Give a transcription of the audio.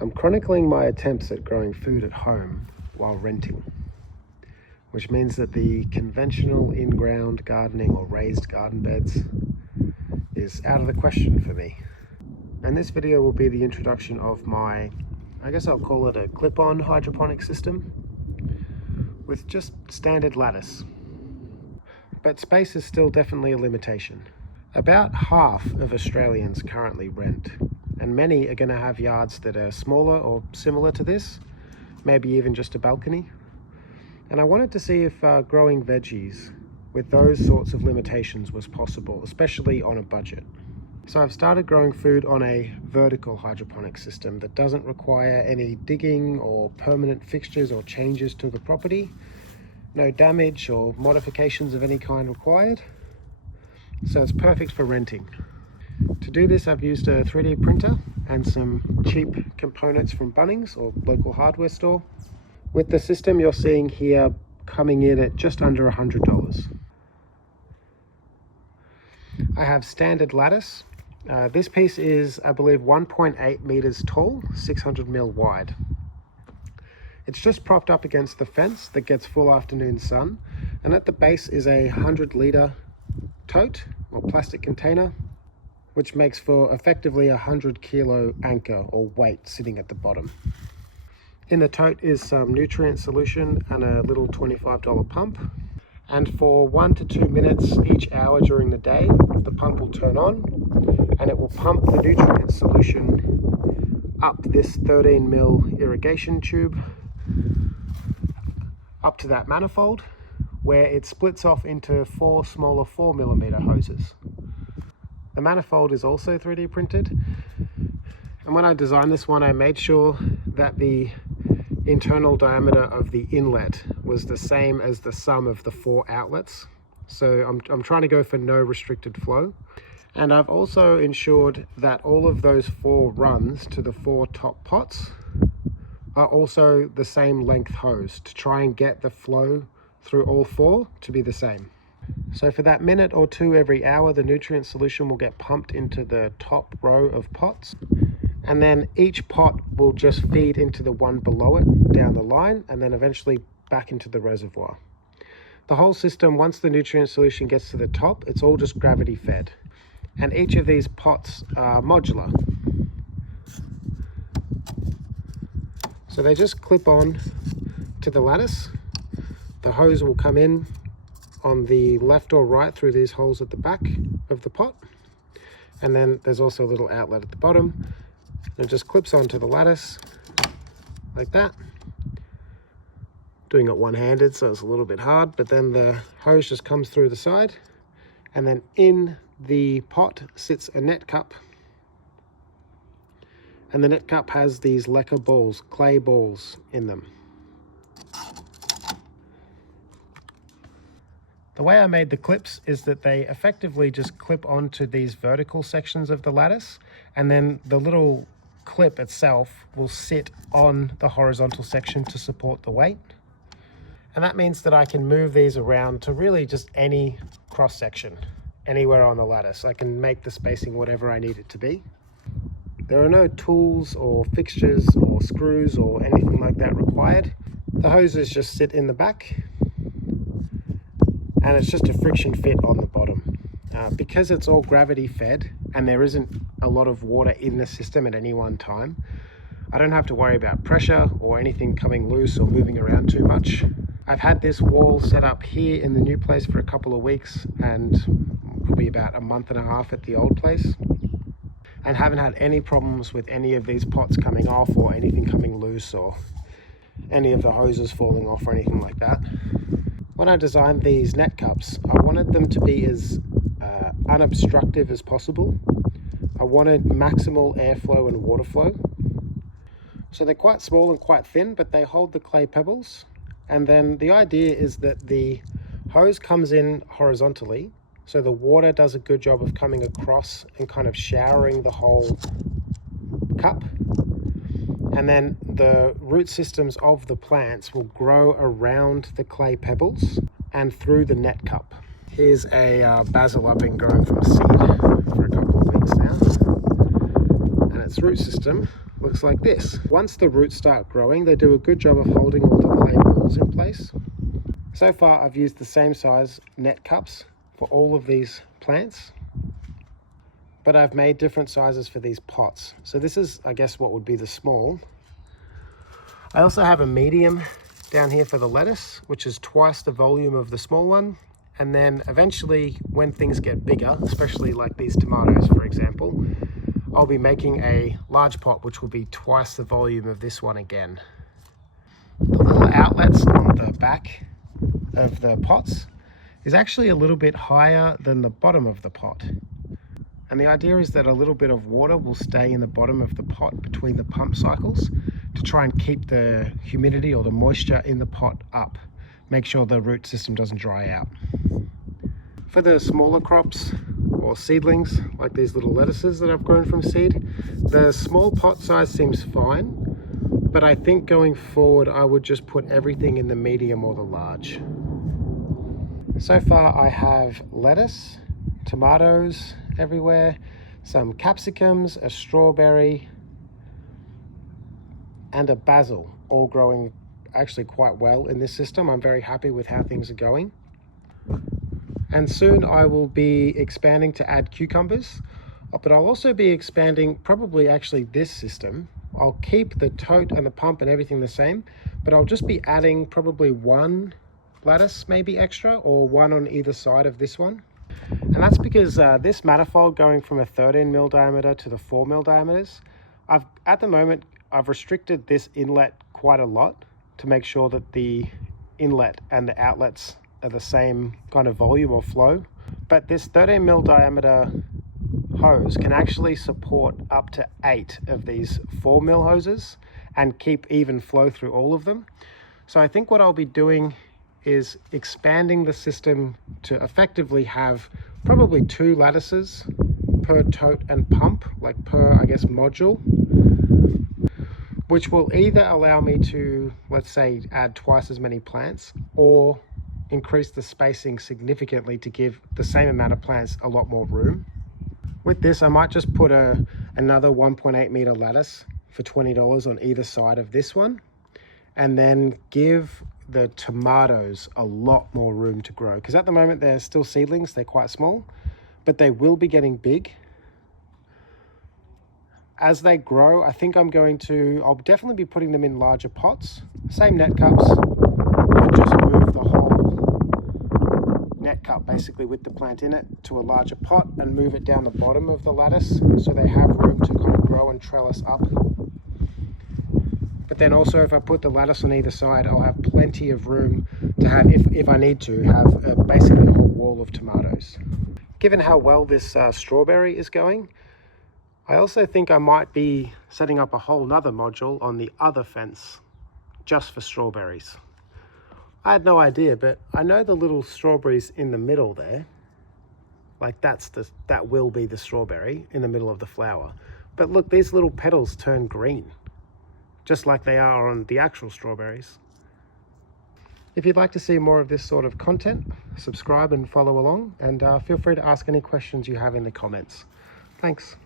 I'm chronicling my attempts at growing food at home while renting, which means that the conventional in-ground gardening or raised garden beds is out of the question for me. And this video will be the introduction of my, I guess I'll call it a clip-on hydroponic system with just standard lattice. But space is still definitely a limitation. About half of Australians currently rent, and many are going to have yards that are smaller or similar to this, maybe even just a balcony. And I wanted to see if growing veggies with those sorts of limitations was possible, especially on a budget. So I've started growing food on a vertical hydroponic system that doesn't require any digging or permanent fixtures or changes to the property. No damage or modifications of any kind required. So it's perfect for renting. To do this, I've used a 3D printer and some cheap components from Bunnings or local hardware store. With the system you're seeing here coming in at just under $100. I have standard lattice. This piece is, I believe, 1.8 meters tall, 600 mil wide. It's just propped up against the fence that gets full afternoon sun, and at the base is a 100-litre tote or plastic container, which makes for effectively a 100-kilo anchor or weight sitting at the bottom. In the tote is some nutrient solution and a little $25 pump. And for 1 to 2 minutes each hour during the day, the pump will turn on and it will pump the nutrient solution up this 13 mil irrigation tube up to that manifold, where it splits off into 4 smaller 4mm hoses. The manifold is also 3D printed, and when I designed this one I made sure that the internal diameter of the inlet was the same as the sum of the 4 outlets. So I'm trying to go for no restricted flow. And I've also ensured that all of those 4 runs to the 4 top pots are also the same length hose to try and get the flow through all 4 to be the same. So for that minute or 2 every hour, the nutrient solution will get pumped into the top row of pots. And then each pot will just feed into the one below it down the line, and then eventually back into the reservoir. The whole system, once the nutrient solution gets to the top, it's all just gravity fed. And each of these pots are modular. So they just clip on to the lattice. The hose will come in on the left or right through these holes at the back of the pot. And then there's also a little outlet at the bottom. It just clips onto the lattice like that. Doing it one-handed, so it's a little bit hard, but then the hose just comes through the side, and then in the pot sits a net cup, and the net cup has these lacquer balls, clay balls in them. The way I made the clips is that they effectively just clip onto these vertical sections of the lattice, and then the little clip itself will sit on the horizontal section to support the weight. And that means that I can move these around to really just any cross section, anywhere on the lattice. I can make the spacing whatever I need it to be. There are no tools or fixtures or screws or anything like that required. The hoses just sit in the back, and it's just a friction fit on the bottom. Because it's all gravity fed and there isn't a lot of water in the system at any one time, I don't have to worry about pressure or anything coming loose or moving around too much. I've had this wall set up here in the new place for a couple of weeks and probably about a month and a half at the old place, and haven't had any problems with any of these pots coming off or anything coming loose or any of the hoses falling off or anything like that. When I designed these net cups, I wanted them to be as unobstructive as possible. I wanted maximal airflow and water flow. So they're quite small and quite thin, but they hold the clay pebbles. And then the idea is that the hose comes in horizontally, so the water does a good job of coming across and kind of showering the whole cup. And then the root systems of the plants will grow around the clay pebbles and through the net cup. Here's a basil I've been growing from seed for a couple of weeks now. And its root system looks like this. Once the roots start growing, they do a good job of holding all the clay balls in place. So far, I've used the same size net cups for all of these plants, but I've made different sizes for these pots. So this is, I guess, what would be the small. I also have a medium down here for the lettuce, which is twice the volume of the small one. And then eventually, when things get bigger, especially like these tomatoes, for example, I'll be making a large pot, which will be twice the volume of this one again. The little outlets on the back of the pots is actually a little bit higher than the bottom of the pot. And the idea is that a little bit of water will stay in the bottom of the pot between the pump cycles to try and keep the humidity or the moisture in the pot up. Make sure the root system doesn't dry out. For the smaller crops or seedlings, like these little lettuces that I've grown from seed, the small pot size seems fine, but I think going forward I would just put everything in the medium or the large. So far I have lettuce, tomatoes everywhere, some capsicums, a strawberry, and a basil, all growing actually quite well in this system. I'm very happy with how things are going. And soon I will be expanding to add cucumbers, but I'll also be expanding probably actually this system. I'll keep the tote and the pump and everything the same, but I'll just be adding probably one lattice maybe extra, or one on either side of this one. And that's because this manifold going from a 13 mil diameter to the 4 mil diameters, at the moment I've restricted this inlet quite a lot to make sure that the inlet and the outlets are the same kind of volume or flow. But this 13 mil diameter hose can actually support up to 8 of these 4 mil hoses and keep even flow through all of them. So I think what I'll be doing is expanding the system to effectively have probably 2 lattices per tote and pump, like per, I guess, module, which will either allow me to, let's say, add twice as many plants, or increase the spacing significantly to give the same amount of plants a lot more room. With this, I might just put another 1.8 meter lattice for $20 on either side of this one, and then give the tomatoes a lot more room to grow, because at the moment they're still seedlings, they're quite small, but they will be getting big. As they grow, I think I'll definitely be putting them in larger pots, same net cups, but just move the whole net cup basically with the plant in it to a larger pot and move it down the bottom of the lattice so they have room to kind of grow and trellis up. But then also, if I put the lattice on either side, I'll have plenty of room to have, if I need to, have basically a whole wall of tomatoes. Given how well this strawberry is going, I also think I might be setting up a whole nother module on the other fence just for strawberries. I had no idea, but I know the little strawberries in the middle there, like that will be the strawberry in the middle of the flower. But look, these little petals turn green, just like they are on the actual strawberries. If you'd like to see more of this sort of content, subscribe and follow along, and feel free to ask any questions you have in the comments. Thanks.